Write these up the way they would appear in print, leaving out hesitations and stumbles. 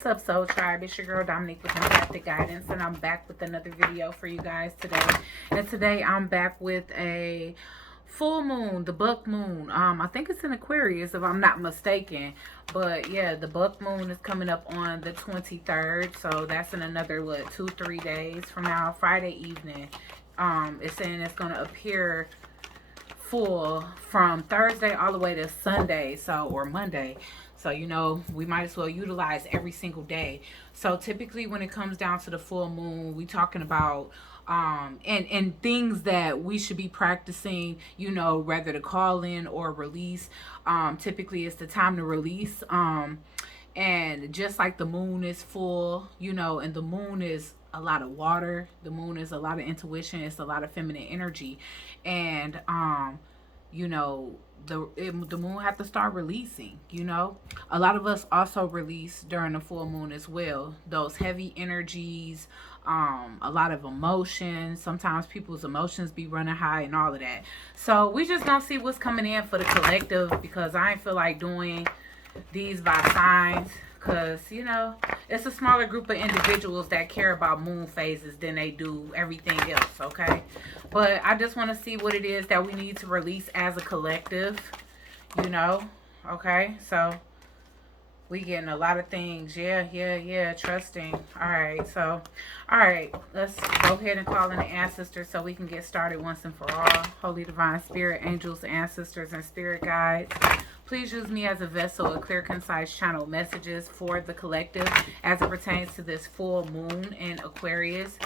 What's up, Soultribe? It's your girl Dominique with Empathic Guidance, and I'm back with another video for you guys today. And today I'm back with a full moon, the buck moon. I think it's in Aquarius, if I'm not mistaken. But yeah, the buck moon is coming up on the 23rd, so that's in another 2-3 days from now, Friday evening. It's saying it's gonna appear full from Thursday all the way to Sunday, or Monday. So, we might as well utilize every single day. So typically when it comes down to the full moon, we talking about and things that we should be practicing, whether to call in or release. Typically it's the time to release. And just like the moon is full, and the moon is a lot of water, the moon is a lot of intuition, it's a lot of feminine energy. And the moon have to start releasing. A lot of us also release during the full moon as well, those heavy energies, a lot of emotions. Sometimes people's emotions be running high and all of that. So we just gonna see what's coming in for the collective, because I ain't feel like doing these by signs, because it's a smaller group of individuals that care about moon phases than they do everything else. Okay, but I just want to see what it is that we need to release as a collective. Okay, so we getting a lot of things. Yeah, trusting. All right, let's go ahead and call in the ancestors so we can get started once and for all. Holy divine spirit, angels, ancestors, and spirit guides, please use me as a vessel, a clear, concise channel messages for the collective as it pertains to this full moon in Aquarius.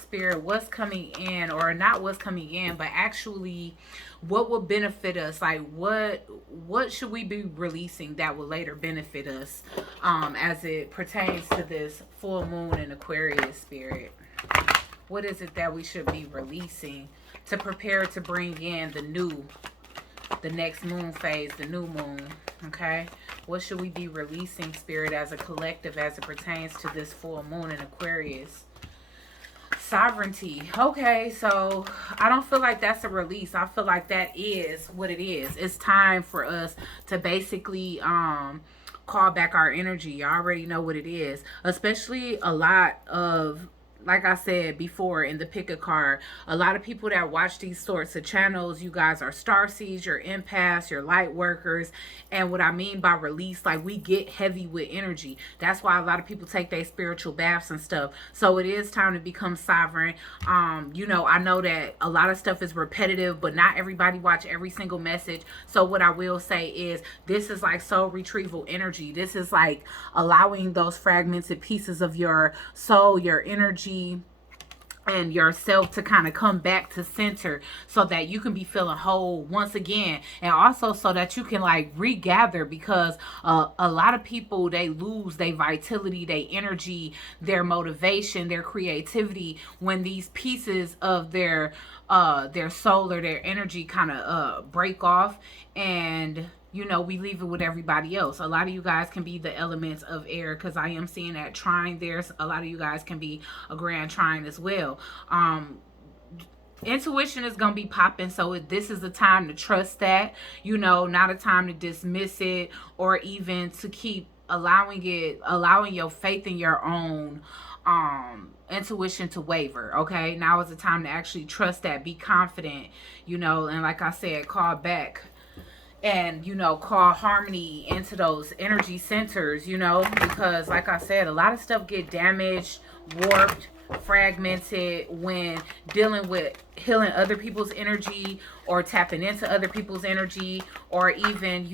Spirit, what's coming in, or not what's coming in, but actually what will benefit us? Like what should we be releasing that will later benefit us as it pertains to this full moon in Aquarius, Spirit? What is it that we should be releasing to prepare to bring in the next moon phase, the new moon? Okay, what should we be releasing, Spirit, as a collective as it pertains to this full moon in Aquarius? Sovereignty. Okay, so I don't feel like that's a release. I feel like that is what it is. It's time for us to basically call back our energy. You already know what it is. Especially a lot of, like I said before in the pick a card, a lot of people that watch these sorts of channels, you guys are starseeds, you're empaths, you're light workers. And what I mean by release, like, we get heavy with energy. That's why a lot of people take their spiritual baths and stuff. So it is time to become sovereign. I know that a lot of stuff is repetitive, but not everybody watch every single message. So what I will say is, this is like soul retrieval energy. This is like allowing those fragmented pieces of your soul, your energy, and yourself to kind of come back to center, so that you can be feeling whole once again, and also so that you can like regather, because a lot of people, they lose their vitality, their energy, their motivation, their creativity when these pieces of their soul or their energy kind of break off, and we leave it with everybody else. A lot of you guys can be the elements of air, because I am seeing that trine. There's a lot of you guys can be a grand trine as well. Intuition is going to be popping, so this is the time to trust that, not a time to dismiss it, or even to keep allowing your faith in your own intuition to waver. Okay, now is the time to actually trust that, be confident, and like I said, call back and call harmony into those energy centers, because like I said, a lot of stuff get damaged, warped, fragmented when dealing with healing other people's energy, or tapping into other people's energy, or even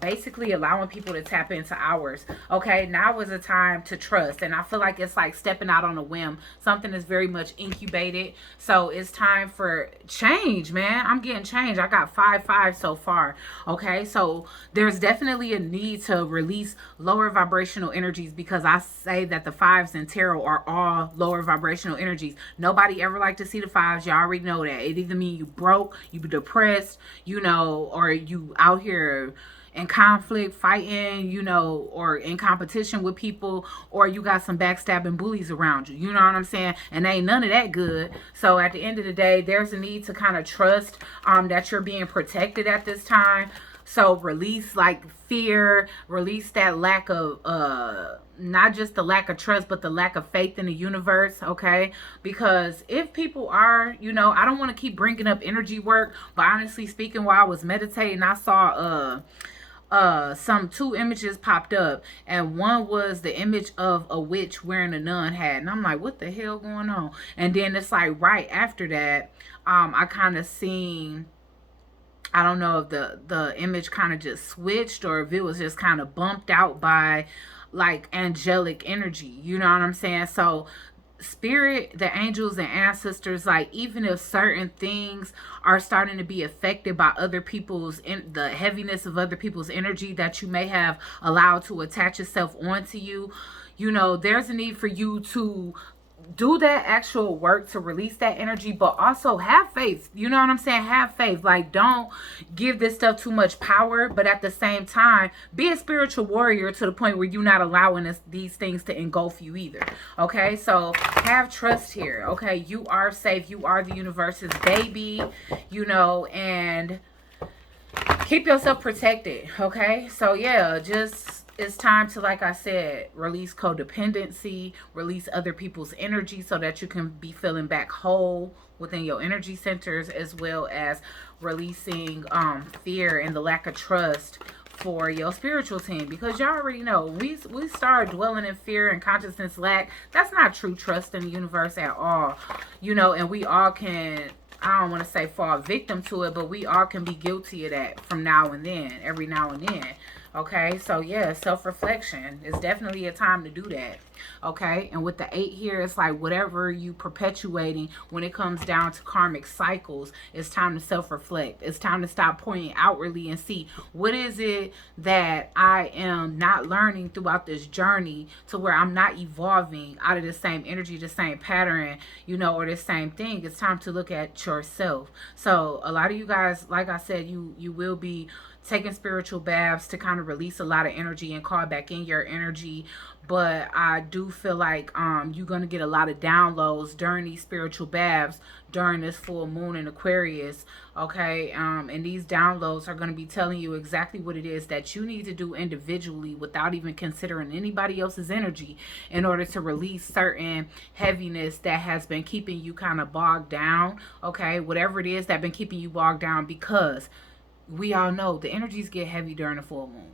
basically allowing people to tap into ours. Okay, now is a time to trust, and I feel like it's like stepping out on a whim. Something is very much incubated, so it's time for change, man. I'm getting change. I got 5 so far. Okay, so there's definitely a need to release lower vibrational energies, because I say that the 5s in tarot are all lower vibrational energies. Nobody ever like to see the 5s. You already know that. It either mean you broke, you depressed, or you out here in conflict, fighting, or in competition with people, or you got some backstabbing bullies around you. You know what I'm saying? And ain't none of that good. So at the end of the day, there's a need to kind of trust that you're being protected at this time. So release like fear, release that lack of not just the lack of trust, but the lack of faith in the universe, okay? Because if people are, I don't want to keep bringing up energy work, but honestly speaking, while I was meditating, I saw some two images popped up, and one was the image of a witch wearing a nun hat, and I'm like, what the hell going on? And then it's like right after that, I kind of seen, I don't know if the image kind of just switched or if it was just kind of bumped out by like angelic energy, you know what I'm saying? So spirit, the angels and ancestors, like even if certain things are starting to be affected by other people's, in the heaviness of other people's energy that you may have allowed to attach itself onto you, there's a need for you to do that actual work to release that energy, but also have faith. You know what I'm saying? Have faith. Like, don't give this stuff too much power, but at the same time, be a spiritual warrior to the point where you're not allowing these things to engulf you either. Okay, so have trust here. Okay, you are safe. You are the universe's baby, and keep yourself protected. Okay, so yeah, it's time to, like I said, release codependency, release other people's energy so that you can be feeling back whole within your energy centers, as well as releasing fear and the lack of trust for your spiritual team, because y'all already know we start dwelling in fear and consciousness lack. That's not true trust in the universe at all, and we all can, I don't want to say fall victim to it, but we all can be guilty of that from now and then, every now and then. Okay, so yeah, self-reflection is definitely a time to do that. Okay, and with the 8 here, it's like whatever you perpetuating when it comes down to karmic cycles, it's time to self-reflect. It's time to stop pointing outwardly and see what is it that I am not learning throughout this journey to where I'm not evolving out of the same energy, the same pattern, or the same thing. It's time to look at yourself. So a lot of you guys, like I said, you will be taking spiritual baths to kind of release a lot of energy and call back in your energy. But I do feel like you're going to get a lot of downloads during these spiritual baths during this full moon in Aquarius. Okay, and these downloads are going to be telling you exactly what it is that you need to do individually without even considering anybody else's energy in order to release certain heaviness that has been keeping you kind of bogged down. Okay, whatever it is that been keeping you bogged down, because we all know the energies get heavy during the full moon.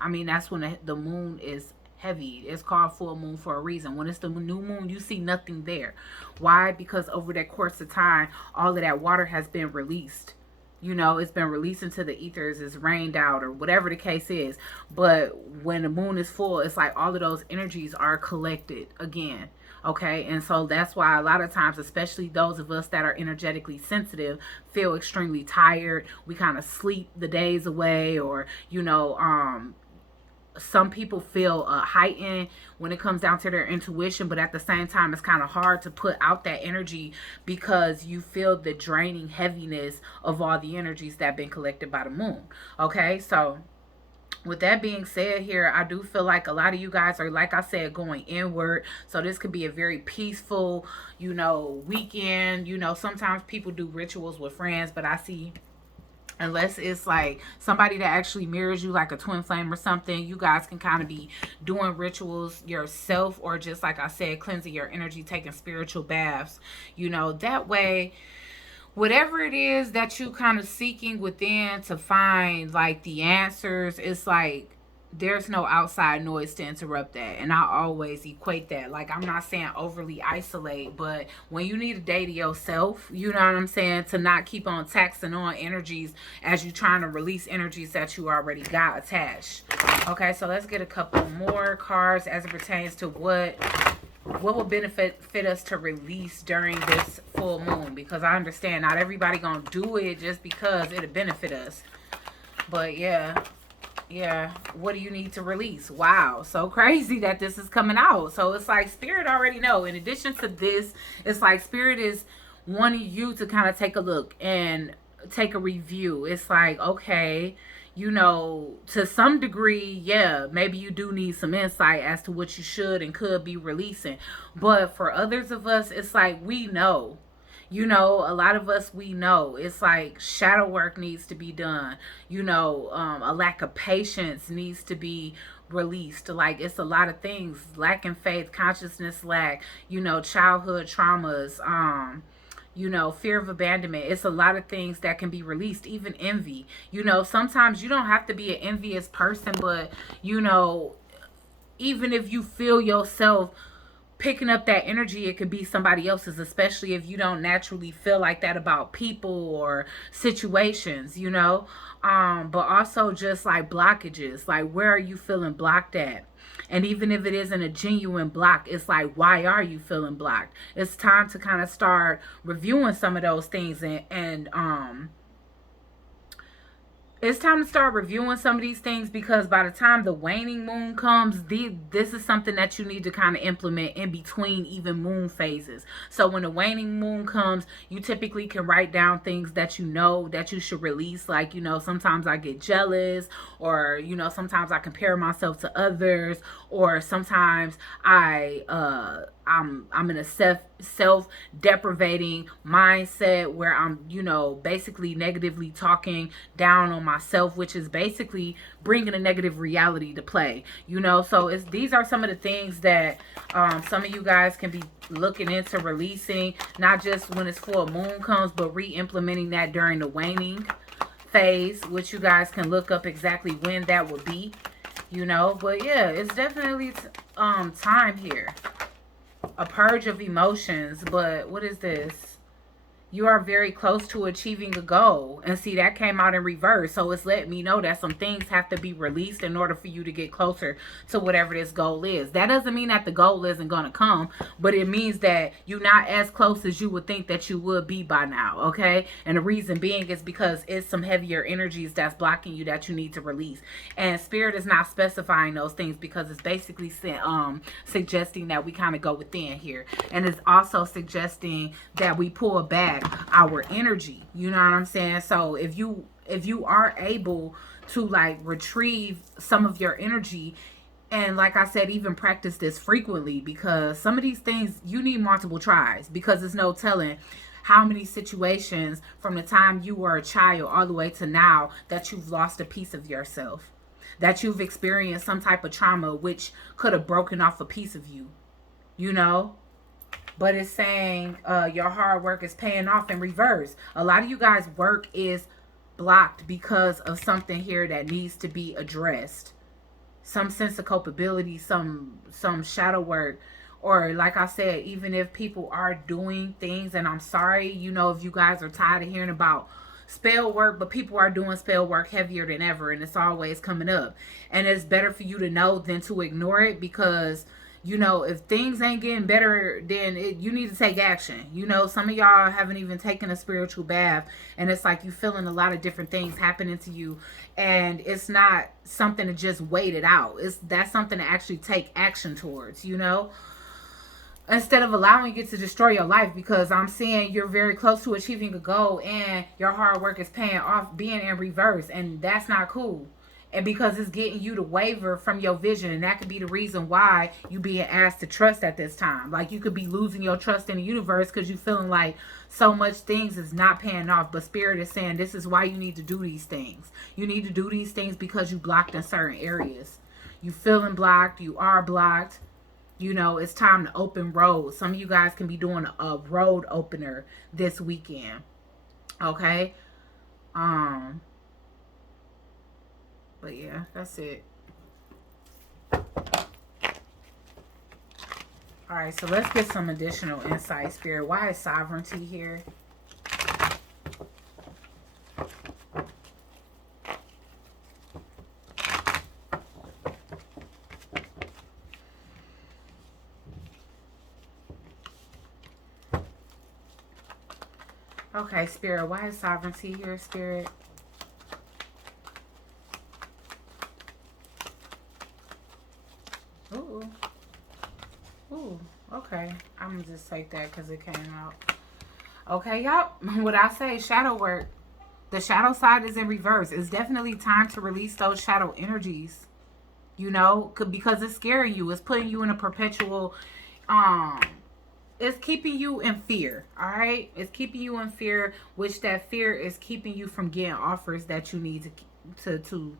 I mean, that's when the moon is heavy. It's called full moon for a reason. When it's the new moon, you see nothing there. Why? Because over that course of time, all of that water has been released. It's been released into the ethers, it's rained out, or whatever the case is. But when the moon is full, it's like all of those energies are collected again. Okay, and so that's why a lot of times, especially those of us that are energetically sensitive, feel extremely tired. We kind of sleep the days away, or some people feel heightened when it comes down to their intuition, but at the same time, it's kind of hard to put out that energy because you feel the draining heaviness of all the energies that have been collected by the moon. Okay, so with that being said here, I do feel like a lot of you guys are, like I said, going inward. So this could be a very peaceful, weekend. Sometimes people do rituals with friends, but I see, unless it's like somebody that actually mirrors you, like a twin flame or something, you guys can kind of be doing rituals yourself, or just, like I said, cleansing your energy, taking spiritual baths. That way, whatever it is that you kind of seeking within to find like the answers, it's like there's no outside noise to interrupt that. And I always equate that, like, I'm not saying overly isolate, but when you need a day to yourself, you know what I'm saying, to not keep on taxing on energies as you trying to release energies that you already got attached. Okay, so let's get a couple more cards as it pertains to what will benefit us to release during this full moon, because I understand not everybody gonna do it just because it'll benefit us. But yeah, what do you need to release? Wow, so crazy that this is coming out. So it's like Spirit already know. In addition to this, it's like Spirit is wanting you to kind of take a look and take a review. It's like, okay, to some degree, yeah, maybe you do need some insight as to what you should and could be releasing. But for others of us, it's like we know. You know, a lot of us, we know it's like shadow work needs to be done. You know, a lack of patience needs to be released. Like, it's a lot of things. Lacking faith, consciousness lack, you know, childhood traumas, you know, fear of abandonment. It's a lot of things that can be released, even envy. You know, sometimes you don't have to be an envious person, but, you know, even if you feel yourself picking up that energy, it could be somebody else's, especially if you don't naturally feel like that about people or situations, you know. But also just like blockages, like where are you feeling blocked at? And even if it isn't a genuine block, it's like, why are you feeling blocked? It's time to kind of start reviewing some of those things, and it's time to start reviewing some of these things, because by the time the waning moon comes, this is something that you need to kind of implement in between even moon phases. So when the waning moon comes, you typically can write down things that you know that you should release. Like, you know, sometimes I get jealous, or, you know, sometimes I compare myself to others, or sometimes I'm in a self deprivating mindset where I'm, you know, basically negatively talking down on myself, which is basically bringing a negative reality to play, you know. So these are some of the things that some of you guys can be looking into releasing, not just when it's full moon comes, but re-implementing that during the waning phase, which you guys can look up exactly when that would be, you know. But yeah, it's definitely time here. A purge of emotions. But what is this? You are very close to achieving a goal. And see, that came out in reverse. So it's letting me know that some things have to be released in order for you to get closer to whatever this goal is. That doesn't mean that the goal isn't going to come, but it means that you're not as close as you would think that you would be by now, okay? And the reason being is because it's some heavier energies that's blocking you that you need to release. And Spirit is not specifying those things, because it's basically suggesting that we kind of go within here. And it's also suggesting that we pull back our energy, you know what I'm saying? So if you are able to like retrieve some of your energy, and like I said, even practice this frequently, because some of these things you need multiple tries, because there's no telling how many situations from the time you were a child all the way to now that you've lost a piece of yourself, that you've experienced some type of trauma which could have broken off a piece of you, you know. But it's saying your hard work is paying off in reverse. A lot of you guys' work is blocked because of something here that needs to be addressed. Some sense of culpability, some shadow work. Or like I said, even if people are doing things, and I'm sorry, you know, if you guys are tired of hearing about spell work, but people are doing spell work heavier than ever, and it's always coming up. And it's better for you to know than to ignore it, because you know, if things ain't getting better, then you need to take action. You know, some of y'all haven't even taken a spiritual bath, and it's like you feeling a lot of different things happening to you, and it's not something to just wait it out. That's something to actually take action towards, you know, instead of allowing it to destroy your life. Because I'm seeing you're very close to achieving a goal, and your hard work is paying off, being in reverse, and that's not cool. And because it's getting you to waver from your vision, and that could be the reason why you being asked to trust at this time. Like, you could be losing your trust in the universe because you feeling like so much things is not paying off. But Spirit is saying this is why you need to do these things. You need to do these things because you blocked in certain areas. You feeling blocked. You are blocked. You know, it's time to open roads. Some of you guys can be doing a road opener this weekend. Okay? But yeah, that's it. Alright, so let's get some additional insight, Spirit. Why is sovereignty here? Okay, Spirit, why is sovereignty here, Spirit? Ooh. Ooh, okay. I'm going to just take that because it came out. Okay, y'all. What I say, shadow work. The shadow side is in reverse. It's definitely time to release those shadow energies. You know, because it's scaring you. It's putting you in a perpetual, it's keeping you in fear. All right, it's keeping you in fear, which that fear is keeping you from getting offers that you need to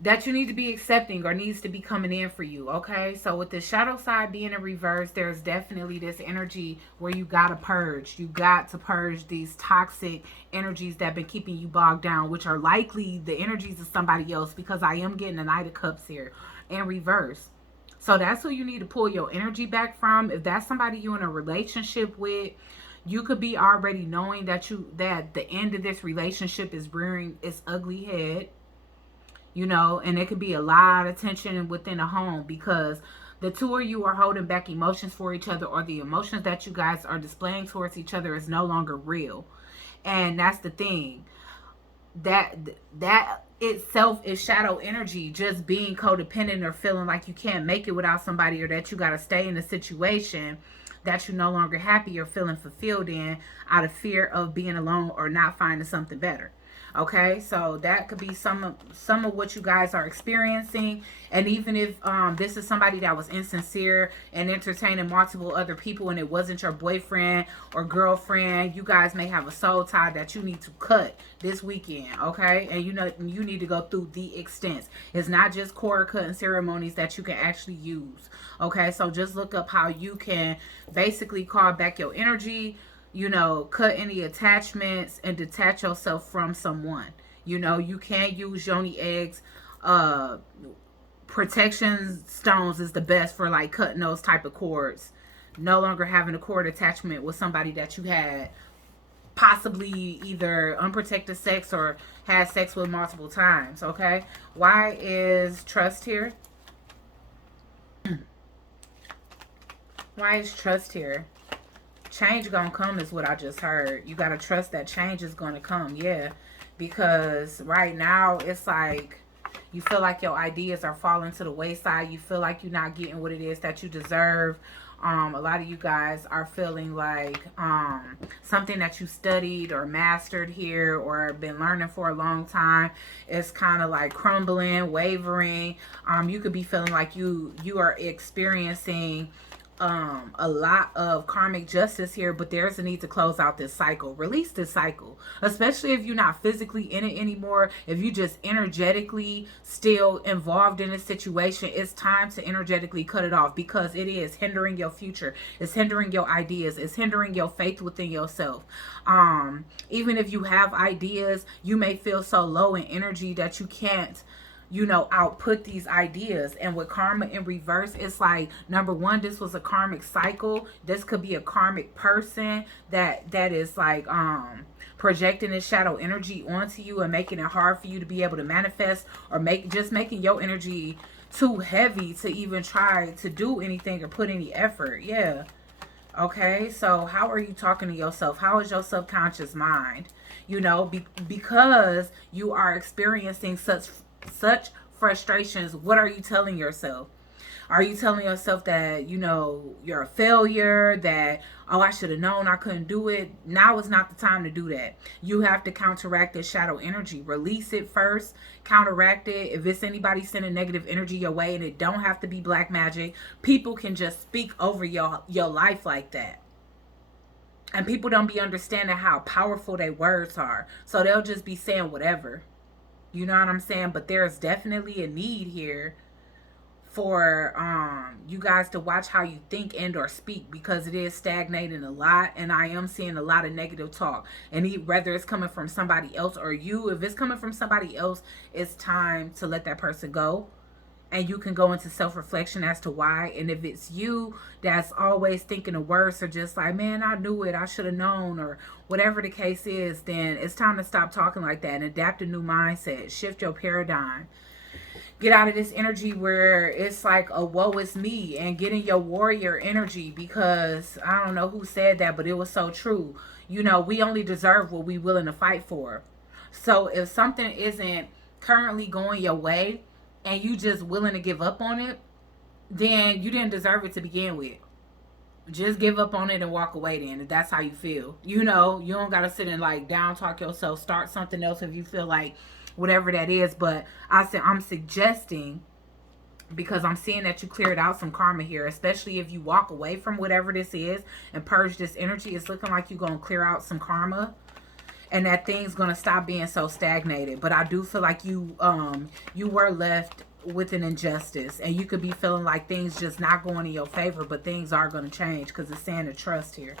that you need to be accepting or needs to be coming in for you. Okay, so with the shadow side being in reverse, there's definitely this energy where you got to purge. You got to purge these toxic energies that been keeping you bogged down, which are likely the energies of somebody else, because I am getting the Knight of Cups here in reverse. So that's who you need to pull your energy back from. If that's somebody you in a relationship with, you could be already knowing that the end of this relationship is rearing its ugly head, and it could be a lot of tension within a home, because the two of you are holding back emotions for each other, or the emotions that you guys are displaying towards each other is no longer real. And that's the thing, that itself is shadow energy, just being codependent or feeling like you can't make it without somebody, or that you got to stay in a situation that you're no longer happy or feeling fulfilled in, out of fear of being alone or not finding something better. Okay, so that could be some of what you guys are experiencing. And even if this is somebody that was insincere and entertaining multiple other people, and it wasn't your boyfriend or girlfriend, you guys may have a soul tie that you need to cut this weekend. Okay, and you need to go through the extents. It's not just cord cutting ceremonies that you can actually use. Okay, so just look up how you can basically call back your energy, cut any attachments and detach yourself from someone. You can't use yoni eggs. Protection stones is the best for like cutting those type of cords. No longer having a cord attachment with somebody that you had possibly either unprotected sex or had sex with multiple times. Okay, why is trust here? Why is trust here? Change gonna come is what I just heard. You gotta trust that change is gonna come. Yeah, because right now it's like you feel like your ideas are falling to the wayside. You feel like you're not getting what it is that you deserve. A lot of you guys are feeling like something that you studied or mastered here or been learning for a long time is kind of like crumbling, wavering. You could be feeling like you are experiencing a lot of karmic justice here, but there's a need to close out this cycle, release this cycle, especially if you're not physically in it anymore. If you just energetically still involved in a situation, it's time to energetically cut it off, because it is hindering your future, it's hindering your ideas, it's hindering your faith within yourself. Even if you have ideas, you may feel so low in energy that you can't output these ideas. And with karma in reverse, it's like, number one, this was a karmic cycle. This could be a karmic person that is like projecting this shadow energy onto you and making it hard for you to be able to manifest, or making your energy too heavy to even try to do anything or put any effort. Yeah. Okay, so how are you talking to yourself? How is your subconscious mind? Because you are experiencing such frustrations, what are you telling yourself? Are you telling yourself that you're a failure, that I should have known I couldn't do it? Now is not the time to do that. You have to counteract this shadow energy. Release it first, counteract it. If it's anybody sending negative energy your way, and it don't have to be black magic, people can just speak over your life like that. And people don't be understanding how powerful their words are, so they'll just be saying whatever. You know what I'm saying? But there's definitely a need here for you guys to watch how you think and or speak, because it is stagnating a lot, and I am seeing a lot of negative talk. And whether it's coming from somebody else or you, if it's coming from somebody else, it's time to let that person go. And you can go into self-reflection as to why. And if it's you that's always thinking the worst, or just like, man, I knew it, I should have known, or whatever the case is, then it's time to stop talking like that and adapt a new mindset. Shift your paradigm. Get out of this energy where it's like a woe is me, and get in your warrior energy, because I don't know who said that, but it was so true. We only deserve what we willing to fight for. So if something isn't currently going your way, and you just willing to give up on it, then you didn't deserve it to begin with. Just give up on it and walk away then, if that's how you feel. You don't got to sit and like down talk yourself. Start something else if you feel like whatever that is. But I'm suggesting because I'm seeing that you cleared out some karma here, especially if you walk away from whatever this is and purge this energy. It's looking like you're going to clear out some karma, and that thing's going to stop being so stagnated. But I do feel like you were left with an injustice, and you could be feeling like things just not going in your favor, but things are going to change because it's saying to trust here.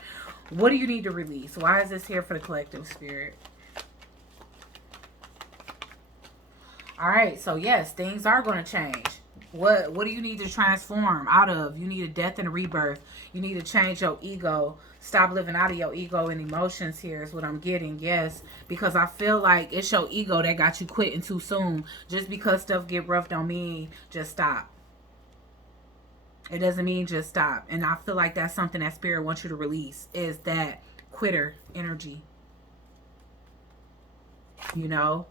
What do you need to release? Why is this here for the collective spirit? All right, so yes, things are going to change. What do you need to transform out of? You need a death and a rebirth. You need to change your ego. Stop living out of your ego and emotions here is what I'm getting. Yes, because I feel like it's your ego that got you quitting too soon. Just because stuff get rough don't mean just stop. It doesn't mean just stop. And I feel like that's something that spirit wants you to release, is that quitter energy. You know?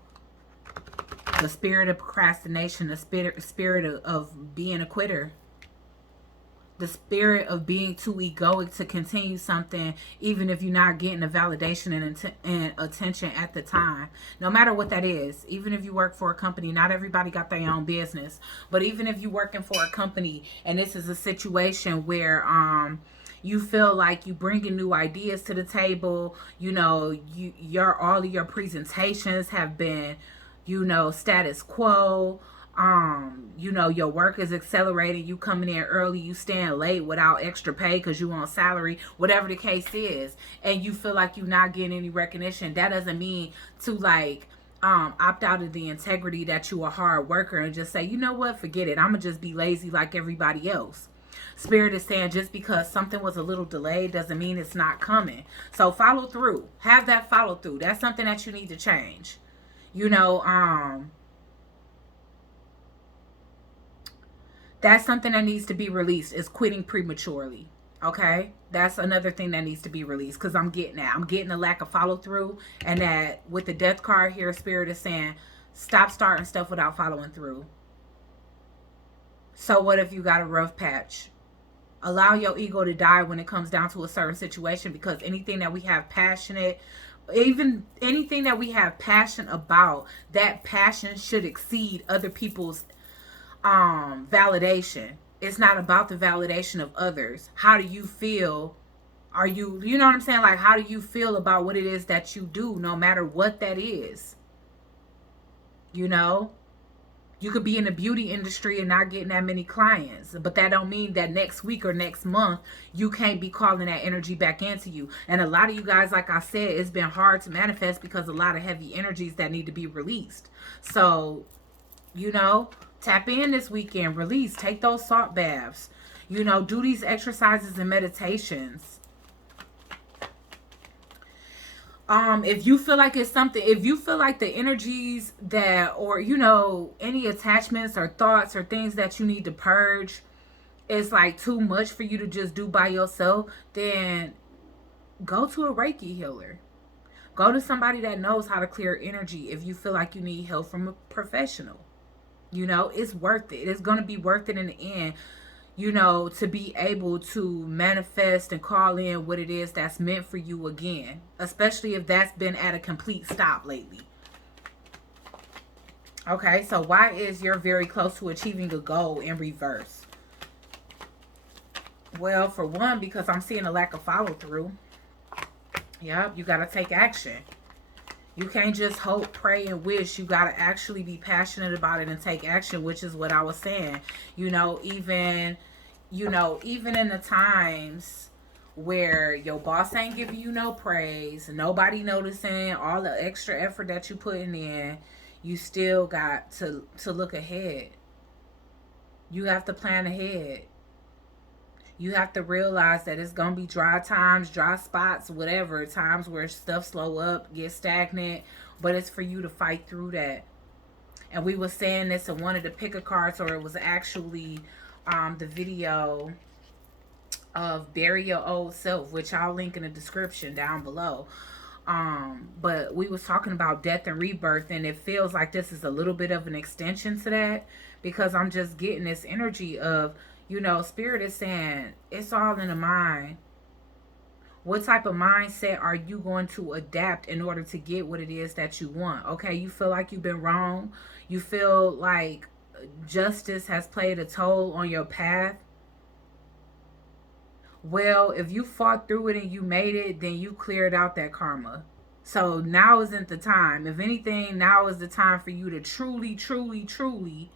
The spirit of procrastination, the spirit of being a quitter. The spirit of being too egoic to continue something, even if you're not getting the validation and attention at the time. No matter what that is. Even if you work for a company, not everybody got their own business. But even if you're working for a company and this is a situation where you feel like you bringing new ideas to the table, you know, all of your presentations have been, you know, status quo. You know, your work is accelerating, you coming in early, you staying late without extra pay because you want salary, whatever the case is, and you feel like you're not getting any recognition. That doesn't mean to like opt out of the integrity that you a hard worker and just say, you know what, forget it, I'm gonna just be lazy like everybody else. Spirit is saying just because something was a little delayed doesn't mean it's not coming. So follow through. Have that follow through. That's something that you need to change. You know, that's something that needs to be released, is quitting prematurely. Okay? That's another thing that needs to be released, because I'm getting that. I'm getting a lack of follow through, and that with the death card here, spirit is saying stop starting stuff without following through. So what if you got a rough patch? Allow your ego to die when it comes down to a certain situation, because anything that we have passionate, even anything that we have passion about, that passion should exceed other people's validation. It's not about the validation of others. How do you feel? You know what I'm saying? Like, how do you feel about what it is that you do, no matter what that is? You know? You could be in the beauty industry and not getting that many clients, but that don't mean that next week or next month you can't be calling that energy back into you. And a lot of you guys, like I said, it's been hard to manifest because a lot of heavy energies that need to be released. So, you know, tap in this weekend, release, take those salt baths, you know, do these exercises and meditations. If you feel like it's something, if you feel like the energies that, or, you know, any attachments or thoughts or things that you need to purge is like too much for you to just do by yourself, then go to a Reiki healer. Go to somebody that knows how to clear energy if you feel like you need help from a professional. You know, it's worth it. It's going to be worth it in the end, you know, to be able to manifest and call in what it is that's meant for you again, especially if that's been at a complete stop lately. Okay, so why is you're very close to achieving a goal in reverse? Well, for one, because I'm seeing a lack of follow through. Yep, you got to take action. You can't just hope, pray, and wish. You got to actually be passionate about it and take action, which is what I was saying. You know, even in the times where your boss ain't giving you no praise, nobody noticing all the extra effort that you putting in, you still got to look ahead. You have to plan ahead. You have to realize that it's going to be dry times, dry spots, whatever, times where stuff slow up, get stagnant, but it's for you to fight through that. And we were saying this in one of the picker cards, or it was actually the video of Bury Your Old Self, which I'll link in the description down below. But we was talking about death and rebirth, and it feels like this is a little bit of an extension to that, because I'm just getting this energy of, you know, spirit is saying it's all in the mind. What type of mindset are you going to adapt in order to get what it is that you want? Okay, you feel like you've been wrong. You feel like justice has played a toll on your path, well, if you fought through it and you made it, then you cleared out that karma. So now isn't the time. If anything, now is the time for you to truly, truly, truly,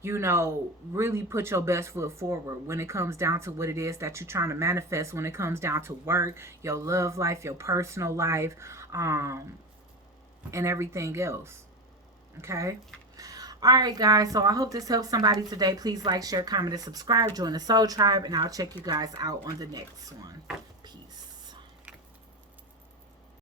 you know, really put your best foot forward when it comes down to what it is that you're trying to manifest, when it comes down to work, your love life, your personal life, and everything else. Okay? Alright, guys, so I hope this helps somebody today. Please like, share, comment, and subscribe. Join the Soul Tribe, and I'll check you guys out on the next one.